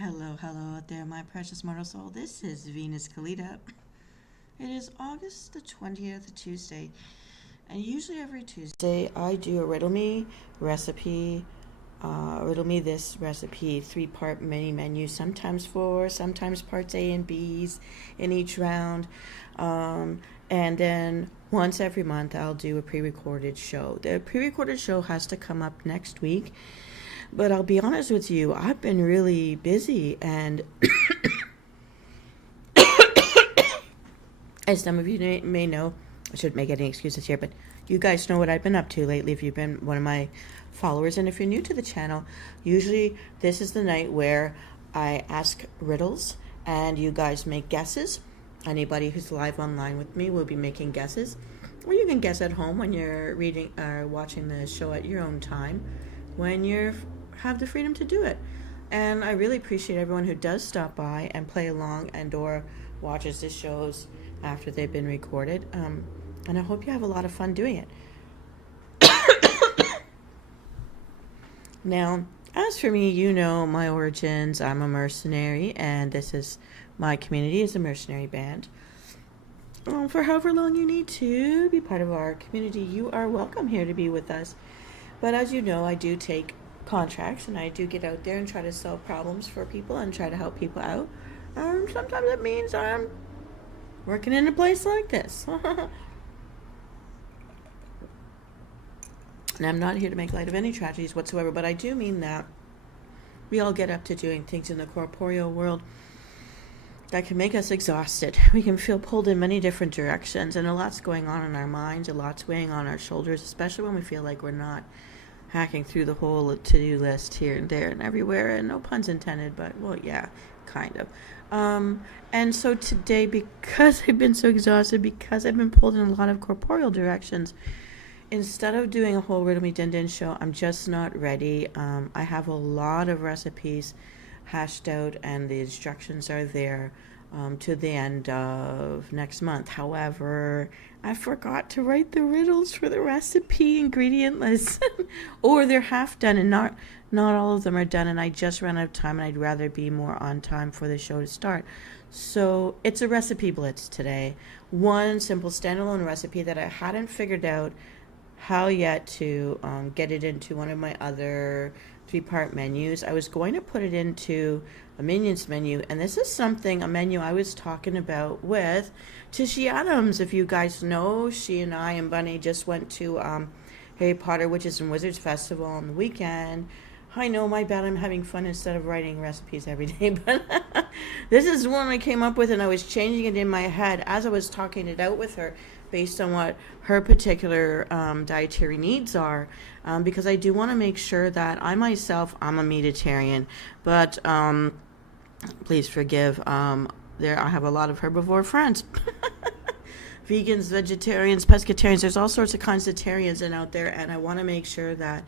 Hello out there, my precious mortal soul. This is Venus Callida. It is August the 20th, Tuesday, and usually every Tuesday I do a riddle me recipe, riddle me this recipe, 3-part mini menu, sometimes 4, sometimes parts A and B's in each round. And then once every month I'll do a pre-recorded show. The pre-recorded show has to come up next week. But I'll be honest with you, I've been really busy, and as some of you may know, I shouldn't make any excuses here, but you guys know what I've been up to lately if you've been one of my followers. And if you're new to the channel, usually this is the night where I ask riddles and you guys make guesses. Anybody who's live online with me will be making guesses, or you can guess at home when you're reading or watching the show at your own time, when you have the freedom to do it. And I really appreciate everyone who does stop by and play along and or watches the shows after they've been recorded. And I hope you have a lot of fun doing it. Now, as for me, you know my origins. I'm a mercenary, and this is my community is a mercenary band. For however long you need to be part of our community, you are welcome here to be with us. But as you know, I do take contracts, and I do get out there and try to solve problems for people and try to help people out. Sometimes it means I'm working in a place like this. And I'm not here to make light of any tragedies whatsoever, but I do mean that we all get up to doing things in the corporeal world that can make us exhausted. We can feel pulled in many different directions, and a lot's going on in our minds, a lot's weighing on our shoulders, especially when we feel like we're not hacking through the whole to-do list here and there and everywhere, and no puns intended, but well, yeah, kind of. And so today, because I've been so exhausted, because I've been pulled in a lot of corporeal directions, instead of doing a whole Riddle Me Din Din show, I'm just not ready. I have a lot of recipes hashed out, and the instructions are there to the end of next month. However, I forgot to write the riddles for the recipe ingredient list, or they're half done and not all of them are done, and I just ran out of time, and I'd rather be more on time for the show to start. So it's a recipe blitz today. One simple standalone recipe that I hadn't figured out how yet to get it into one of my other 3-part menus. I was going to put it into a Minions menu, and this is a menu I was talking about with Tishy Adams. If you guys know, she and I and Bunny just went to Harry Potter Witches and Wizards Festival on the weekend. I know, my bad, I'm having fun instead of writing recipes every day, but this is one I came up with, and I was changing it in my head as I was talking it out with her based on what her particular dietary needs are, because I do want to make sure that I'm a meatitarian, but please forgive, there I have a lot of herbivore friends. Vegans, vegetarians, pescatarians, there's all sorts of kinds of tarians out there, and I want to make sure that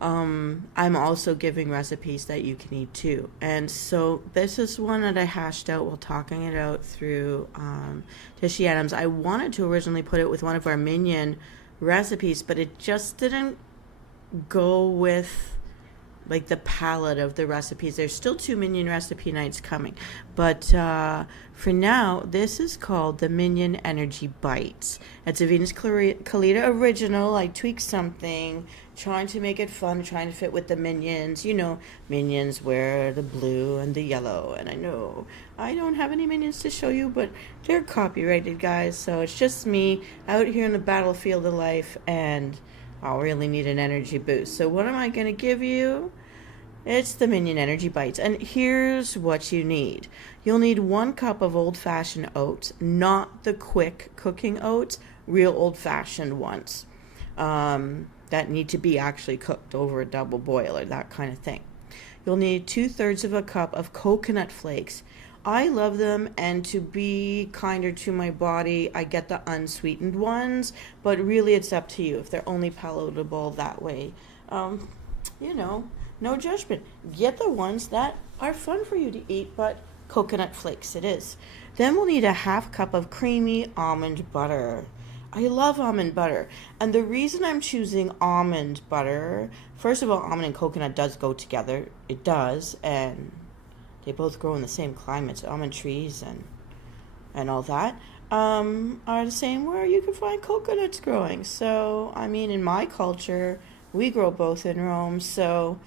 I'm also giving recipes that you can eat too. And so this is one that I hashed out while talking it out through Tishy Adams. I wanted to originally put it with one of our Minion recipes, but it just didn't go with like the palette of the recipes. There's still 2 Minion recipe nights coming, but for now, this is called the Minion Energy Bites. It's a Venus Callida original. I tweaked something, trying to make it fun, trying to fit with the Minions. You know, Minions wear the blue and the yellow, and I know I don't have any Minions to show you, but they're copyrighted, guys, so it's just me out here in the battlefield of life, and I'll really need an energy boost. So what am I going to give you? It's the Minion Energy Bites. And here's what you need. You'll need 1 cup of old-fashioned oats, not the quick cooking oats, real old-fashioned ones that need to be actually cooked over a double boiler, that kind of thing. You'll need 2/3 of a cup of coconut flakes. I love them, and to be kinder to my body, I get the unsweetened ones, but really it's up to you if they're only palatable that way. You know, no judgment. Get the ones that are fun for you to eat, but coconut flakes it is. Then we'll need a 1/2 cup of creamy almond butter. I love almond butter. And the reason I'm choosing almond butter, first of all, almond and coconut does go together. It does. And they both grow in the same climates, almond trees and all that, are the same where you can find coconuts growing. So, I mean, in my culture, we grow both in Rome, so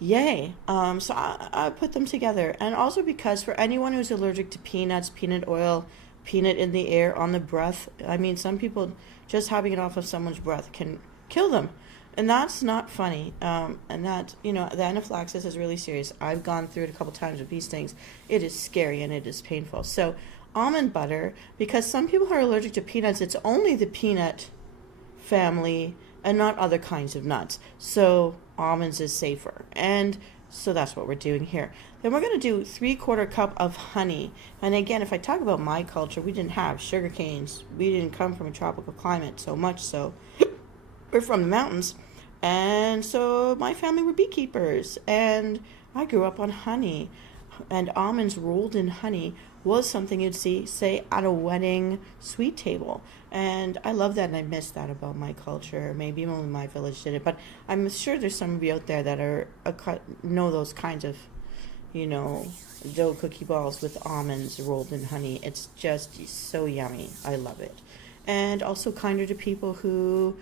yay. So I put them together. And also because for anyone who's allergic to peanuts, peanut oil, peanut in the air, on the breath, I mean, some people, just having it off of someone's breath can kill them. And that's not funny. And that, the anaphylaxis is really serious. I've gone through it a couple times with these things. It is scary and it is painful. So almond butter, because some people are allergic to peanuts, it's only the peanut family and not other kinds of nuts. So almonds is safer. And so that's what we're doing here. Then we're going to do 3/4 cup of honey. And again, if I talk about my culture, we didn't have sugar canes. We didn't come from a tropical climate so much so. We're from the mountains. And so my family were beekeepers. And I grew up on honey. And almonds rolled in honey was something you'd see, say, at a wedding sweet table. And I love that, and I miss that about my culture. Maybe only my village did it, but I'm sure there's some of you out there that know those kinds of, dough cookie balls with almonds rolled in honey. It's just so yummy. I love it. And also kinder to people who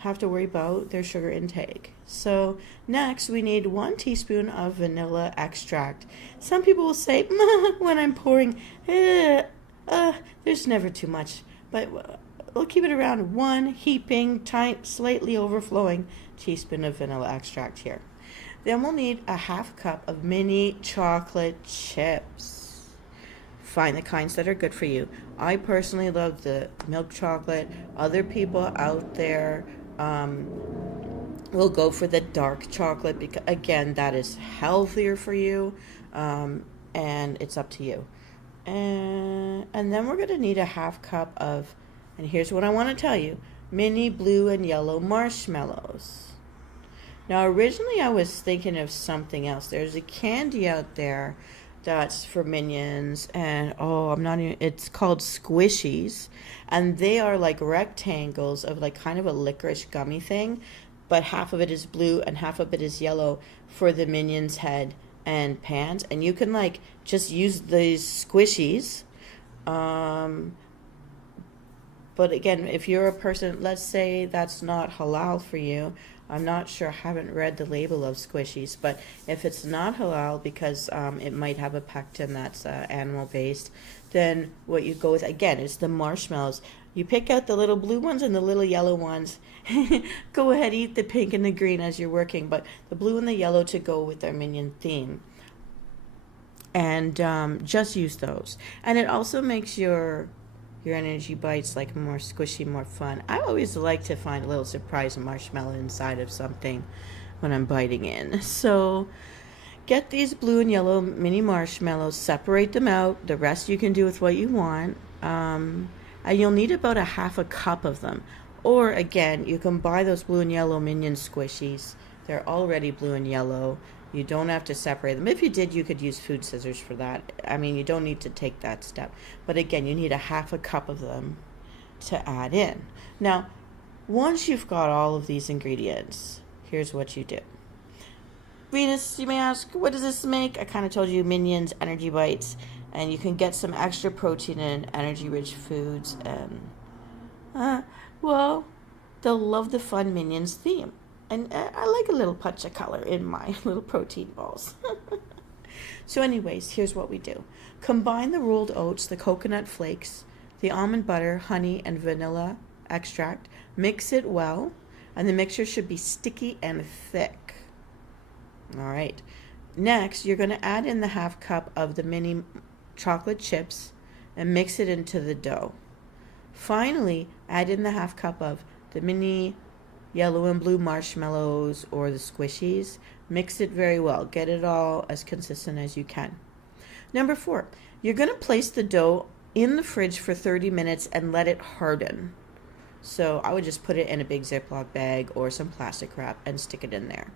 have to worry about their sugar intake. So next we need 1 teaspoon of vanilla extract. Some people will say, when I'm pouring, there's never too much, but we'll keep it around 1 heaping, tight, slightly overflowing teaspoon of vanilla extract here. Then we'll need a 1/2 cup of mini chocolate chips. Find the kinds that are good for you. I personally love the milk chocolate. Other people out there will go for the dark chocolate because, again, that is healthier for you, and it's up to you. And then we're going to need a 1/2 cup of, and here's what I want to tell you, mini blue and yellow marshmallows. Now, originally I was thinking of something else. There's a candy out there that's for Minions, and it's called Squishies, and they are like rectangles of like kind of a licorice gummy thing, but half of it is blue and half of it is yellow for the Minions head and pants, and you can like just use these Squishies. But again, if you're a person, let's say that's not halal for you, I'm not sure, I haven't read the label of Squishies, but if it's not halal because it might have a pectin that's animal-based, then what you go with, again, is the marshmallows. You pick out the little blue ones and the little yellow ones. Go ahead, eat the pink and the green as you're working, but the blue and the yellow to go with our Minion theme. And just use those. And it also makes your energy bites like more squishy, more fun. I always like to find a little surprise marshmallow inside of something when I'm biting in. So get these blue and yellow mini marshmallows, separate them out. The rest you can do with what you want. And you'll need about a 1/2 cup of them. Or again, you can buy those blue and yellow Minion squishies. They're already blue and yellow. You don't have to separate them. If you did, you could use food scissors for that. I mean, you don't need to take that step. But again, you need a 1/2 cup of them to add in. Now, once you've got all of these ingredients, here's what you do. Venus, you may ask, what does this make? I kind of told you, Minions Energy Bites. And you can get some extra protein and energy-rich foods. And, they'll love the fun Minions theme. And I like a little touch of color in my little protein balls. So anyways, here's what we do. Combine the rolled oats, the coconut flakes, the almond butter, honey, and vanilla extract. Mix it well, and the mixture should be sticky and thick. All right. Next, you're going to add in the 1/2 cup of the mini chocolate chips and mix it into the dough. Finally, add in the 1/2 cup of the mini yellow and blue marshmallows or the squishies. Mix it very well. Get it all as consistent as you can. Number 4, you're going to place the dough in the fridge for 30 minutes and let it harden. So I would just put it in a big Ziploc bag or some plastic wrap and stick it in there.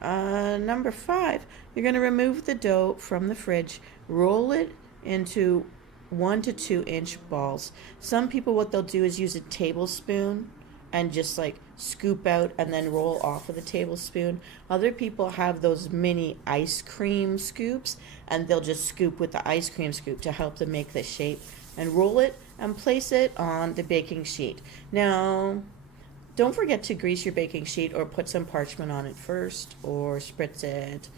Number 5, you're going to remove the dough from the fridge, roll it into 1 to 2 inch balls. Some people, what they'll do is use a tablespoon and just like scoop out and then roll off with a tablespoon. Other people have those mini ice cream scoops, and they'll just scoop with the ice cream scoop to help them make the shape, and roll it and place it on the baking sheet. Now, don't forget to grease your baking sheet or put some parchment on it first, or spritz it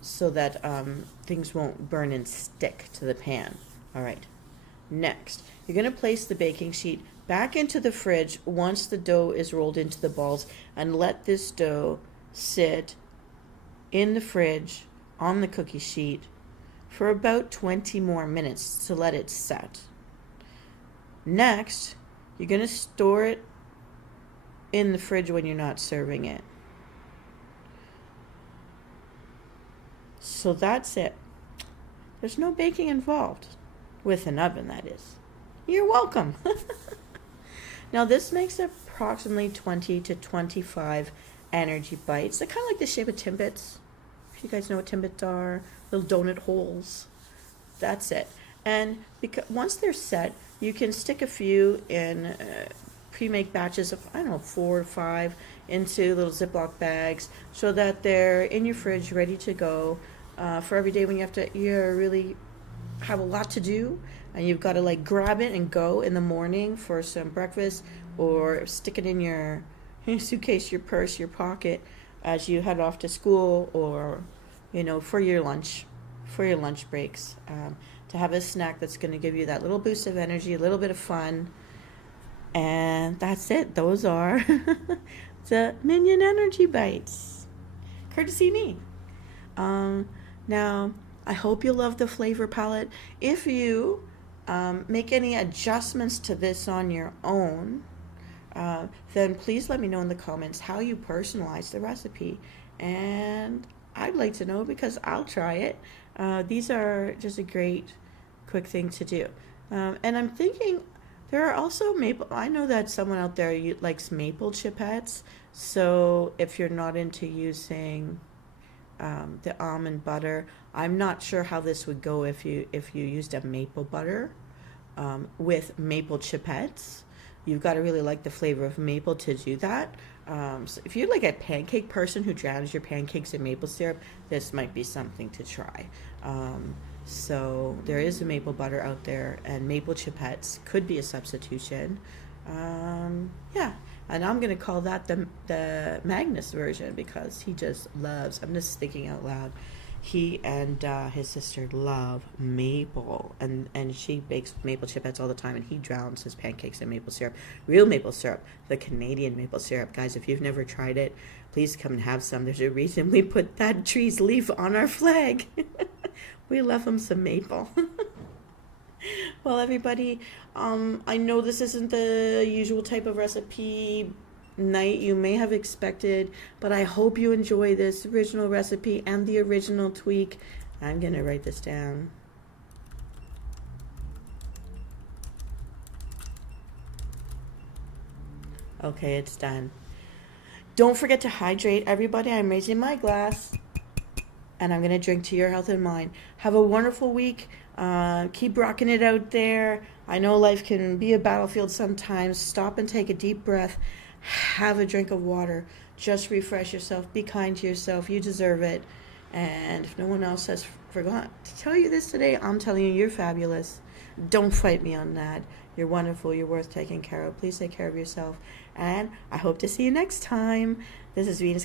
so that things won't burn and stick to the pan. All right. Next, you're going to place the baking sheet back into the fridge once the dough is rolled into the balls, and let this dough sit in the fridge on the cookie sheet for about 20 more minutes to let it set. Next, you're going to store it in the fridge when you're not serving it. So that's it. There's no baking involved. With an oven, that is. You're welcome. Now, this makes approximately 20 to 25 energy bites. They're kind of like the shape of Timbits. If you guys know what Timbits are, little donut holes. That's it. And because once they're set, you can stick a few in pre-made batches of, I don't know, 4 or 5 into little Ziploc bags so that they're in your fridge ready to go for every day when you're really have a lot to do and you've got to like grab it and go in the morning for some breakfast, or stick it in your suitcase, your purse, your pocket as you head off to school, or for your lunch breaks, to have a snack that's going to give you that little boost of energy, a little bit of fun. And that's it. Those are the Minion Energy Bites, courtesy me. Now, I hope you love the flavor palette. If you make any adjustments to this on your own, then please let me know in the comments how you personalize the recipe. And I'd like to know, because I'll try it. These are just a great, quick thing to do. And I'm thinking there are also maple. I know that someone out there likes maple chipettes. So if you're not into using the almond butter, I'm not sure how this would go if you used a maple butter with maple chipettes. You've got to really like the flavor of maple to do that. So if you're like a pancake person who drowns your pancakes in maple syrup, this might be something to try. So there is a maple butter out there, and maple chipettes could be a substitution. Yeah, and I'm going to call that the Magnus version, because he just loves, I'm just thinking out loud, he and his sister love maple, and she bakes maple chipettes all the time, and he drowns his pancakes in maple syrup. Real maple syrup, the Canadian maple syrup. Guys, if you've never tried it, please come and have some. There's a reason we put that tree's leaf on our flag. We love them some maple. Well, everybody, I know this isn't the usual type of recipe night you may have expected, but I hope you enjoy this original recipe and the original tweak. I'm going to write this down. Okay, it's done. Don't forget to hydrate, everybody. I'm raising my glass, and I'm going to drink to your health and mine. Have a wonderful week. Keep rocking it out there. I know life can be a battlefield sometimes. Stop and take a deep breath. Have a drink of water. Just refresh yourself. Be kind to yourself. You deserve it. And if no one else has forgot to tell you this today, I'm telling you, you're fabulous. Don't fight me on that. You're wonderful. You're worth taking care of. Please take care of yourself. And I hope to see you next time. This is Venus.